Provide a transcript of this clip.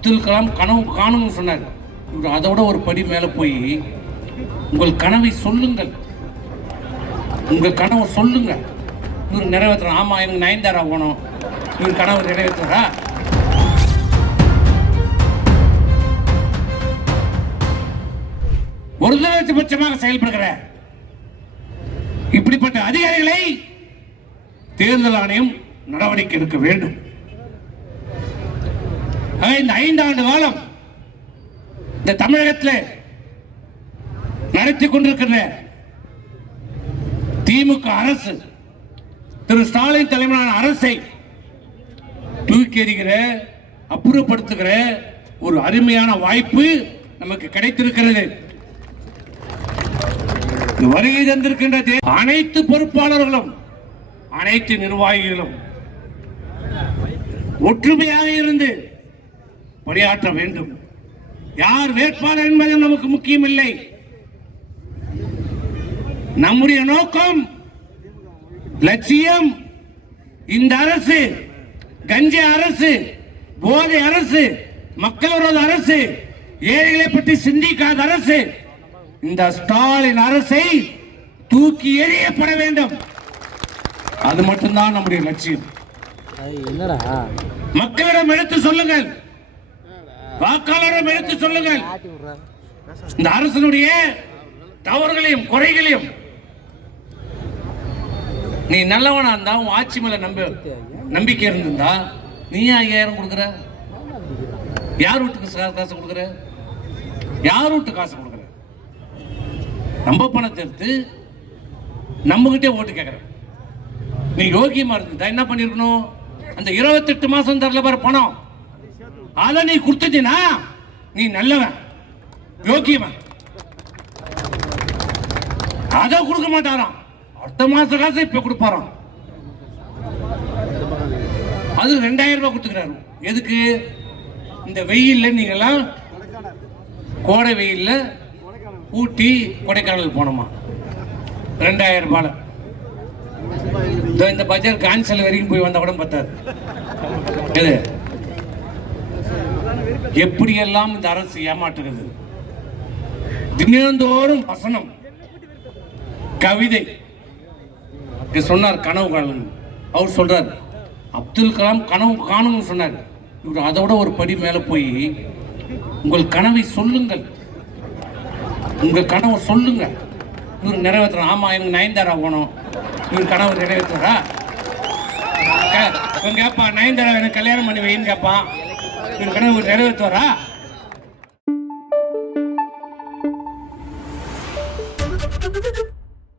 அப்துல் கலாம் கனவு காணும்னு சொன்னார். இவர் அதோட ஒரு படி மேலே போய் உங்கள் கனவை சொல்லுங்கள், உங்கள் கனவை சொல்லுங்க. இவர் நிறைவேற்றுறோம். ஆமா, எனக்கு நயன்தாரா போகணும். இவர் கனவு நிறைவேற்றுறா? ஒருதலைபட்சமாக செயல்படுகிற இப்படிப்பட்ட அதிகாரிகளை தேர்தல் ஆணையம் நடவடிக்கை எடுக்க வேண்டும். இந்த 5 ஆண்டு காலம் இந்த தமிழகத்தில் நடத்தி கொண்டிருக்கிற திமுக அரசு, திரு ஸ்டாலின் தலைமையிலான அரசை தூக்கி எறிகிற, அப்புறப்படுத்துகிற ஒரு அருமையான வாய்ப்பு நமக்கு கிடைத்திருக்கிறது. வருகை தந்திருக்கின்ற அனைத்து பொறுப்பாளர்களும், அனைத்து நிர்வாகிகளும் ஒற்றுமையாக இருந்து பணியாற்ற வேண்டும். யார் வேட்பாளர் என்பது நமக்கு முக்கியம் இல்லை. நம்முடைய நோக்கம், லட்சியம் இந்த அரசு கஞ்சா அரசு, போதை அரசு, மக்கள் விரோத அரசு, ஏழைகளை பற்றி சிந்திக்காத அரசு, இந்த ஸ்டாலின் அரசை தூக்கி எறியப்பட வேண்டும். அது மட்டும்தான் நம்முடைய லட்சியம். மக்களிடம் எடுத்து சொல்லுங்கள், வாக்காளரிடம் எடுத்து சொல்லுங்கள். இந்த அரசனுடைய தவறுகளையும் குறைகளையும், நீ நல்லவனா இருந்தா உன் ஆட்சி மேல நம்பிக்கை இருந்திருந்தா நீ 5000 கொடுக்குற? யார் வீட்டுக்கு காசு கொடுக்குற? யார் வீட்டு காசு கொடுக்குற? நம்ம பணத்தை எடுத்து நம்ம கிட்டே ஓட்டு கேட்கற. நீ யோகியமா இருந்தா என்ன பண்ணிருக்கணும்? அந்த 28 மாசம் தரல பாரு பணம், அதை நீ கொடுத்துட்டீனா நீ நல்லவன், யோகியவன். அதை கொடுக்க மாட்டாராம், அடுத்த மாச காசு இப்ப கொடுப்பாராம். அது 2000 ரூபாய் கொடுத்துக்கிறாரு. எதுக்கு? இந்த வெயில்ல நீங்கெல்லாம் கோடை வெயில்ல ஊட்டி கொடைக்கானல் போனோமா, 2000 ரூபாய். இந்த பஜார் கான்சல் வரைக்கும் போய் வந்த கூட பார்த்தாரு. இது எப்படியெல்லாம் இந்த அரசு ஏமாற்றுகிறது. தினந்தோறும் வசனம், கவிதை. சொன்னார் கனவு காணும். அவர் சொல்றார் அப்துல் கலாம் கனவு காணும்னு சொன்னார். இவர் அதோட ஒரு படி மேலே போய் உங்கள் கனவை சொல்லுங்கள், உங்க கனவை சொல்லுங்க. இவர் நிறைவேற்றுறோம். ஆமா, எனக்கு நயன்தாரா போகணும். இவர் கனவு நிறைவேற்றுறா? கேட்பான், நயன்தாரா எனக்கு கல்யாணம் பண்ணி வைன்னு கேட்பான். இவர் கனவு நிறைவேற்றுவாரா?